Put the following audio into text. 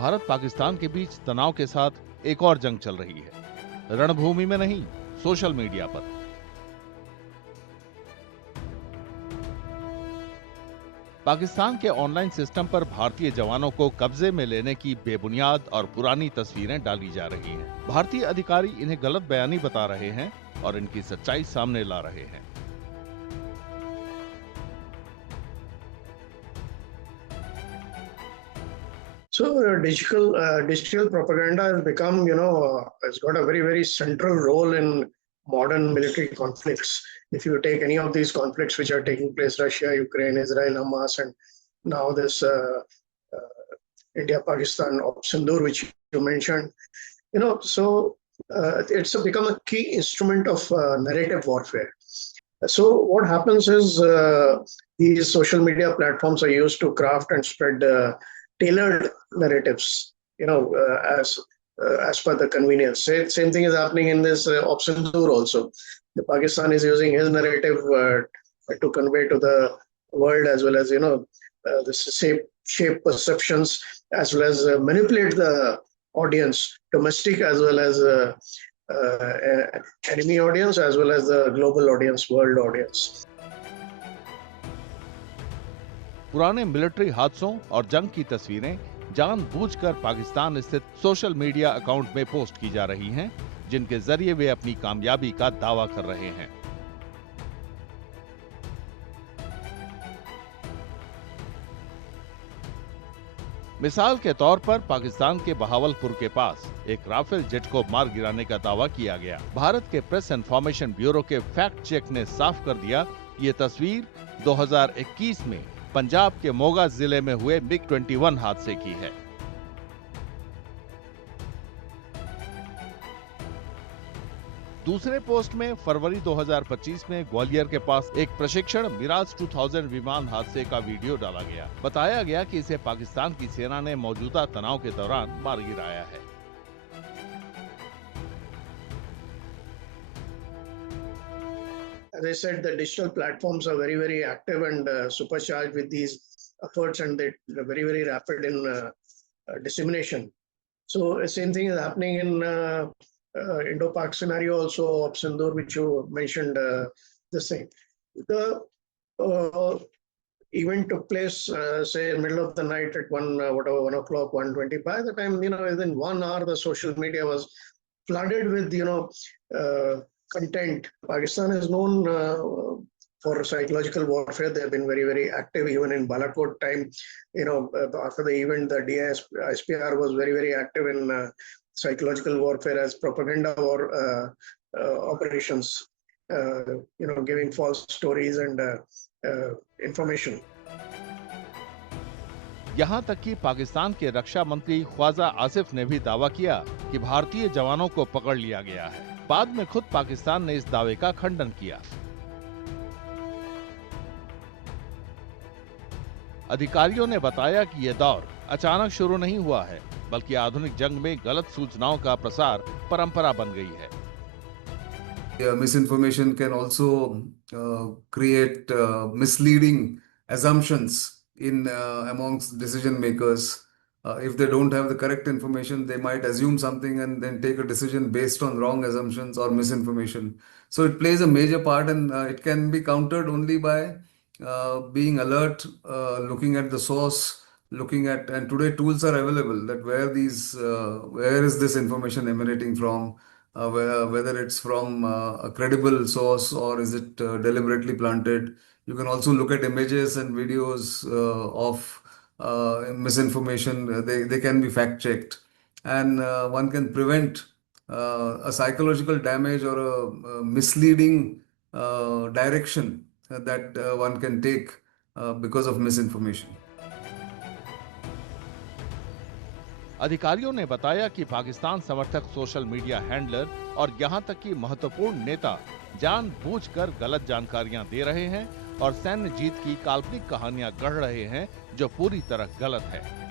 भारत पाकिस्तान के बीच तनाव के साथ एक और जंग चल रही है, रणभूमि में नहीं, सोशल मीडिया पर। पाकिस्तान के ऑनलाइन सिस्टम पर भारतीय जवानों को कब्जे में लेने की बेबुनियाद और पुरानी तस्वीरें डाली जा रही हैं। भारतीय अधिकारी इन्हें गलत बयानी बता रहे हैं और इनकी सच्चाई सामने ला रहे हैं। So digital propaganda has become, has got a very central role in modern military conflicts. If you take any of these conflicts which are taking place, Russia, Ukraine, Israel, Hamas, and now this India-Pakistan Op Sindoor, which you mentioned, it's become a key instrument of narrative warfare. So what happens is these social media platforms are used to craft and spread tailored narratives, as per the convenience. Same thing is happening in this Op Sindoor also. The Pakistan is using his narrative to convey to the world, as well as the shape perceptions, as well as manipulate the audience, domestic as well as enemy audience, as well as the global audience, world audience. पुराने military हादसों और जंग की तस्वीरें जानबूझकर पाकिस्तान स्थित social media account में post की जा रही हैं, जिनके जरिए वे अपनी कामयाबी का दावा कर रहे हैं। मिसाल के तौर पर पाकिस्तान के बहावलपुर के पास एक राफेल जेट को मार गिराने का दावा किया गया। भारत के प्रेस इन्फॉर्मेशन ब्यूरो के फैक्ट चेक ने साफ कर दिया, ये तस्वीर 2021 में पंजाब के मोगा जिले में हुए MiG-21 हादसे की है। दूसरे पोस्ट में फरवरी 2025 में ग्वालियर के पास एक प्रशिक्षण मिराज 2000 विमान हादसे का वीडियो डाला गया। बताया गया कि इसे पाकिस्तान की सेना ने मौजूदा तनाव के दौरान मार गिराया है। As I said, the digital platforms are very active and supercharged with these efforts, and they're very rapid in dissemination. So same thing is happening in Indo-Pak scenario also, Op Sindoor, which you mentioned. The same. The event took place, say, in the middle of the night at 1 o'clock, 1:20. By the time, within 1 hour, the social media was flooded with, content. Pakistan is known for psychological warfare. They have been very active, even in Balakot time. After the event, the ISPR was very active in psychological warfare as propaganda war operations, giving false stories and information. यहाँ तक कि पाकिस्तान के रक्षा मंत्री ख्वाजा आसिफ ने भी दावा किया कि भारतीय जवानों को पकड़ लिया गया है। बाद में खुद पाकिस्तान ने इस दावे का खंडन किया। अधिकारियों ने बताया कि यह दौर अचानक शुरू नहीं हुआ है, बल्कि आधुनिक जंग में गलत सूचनाओं का प्रसार परंपरा बन गई है। Misinformation can also create misleading assumptions in amongst decision makers. If they don't have the correct information, they might assume something and then take a decision based on wrong assumptions or misinformation. So it plays a major part, and it can be countered only by being alert, looking at the source, and today tools are available that where is this information emanating from, whether it's from a credible source or is it deliberately planted. You can also look at images and videos of misinformation. They can be fact checked, and one can prevent a psychological damage or a misleading direction that one can take because of misinformation. अधिकारियों ने बताया कि पाकिस्तान समर्थक social media handler और यहां तक कि महत्वपूर्ण नेता जानबूझकर गलत जानकारियां दे रहे हैं और सैन्य जीत की काल्पनिक कहानियां गढ़ रहे हैं, जो पूरी तरह गलत है।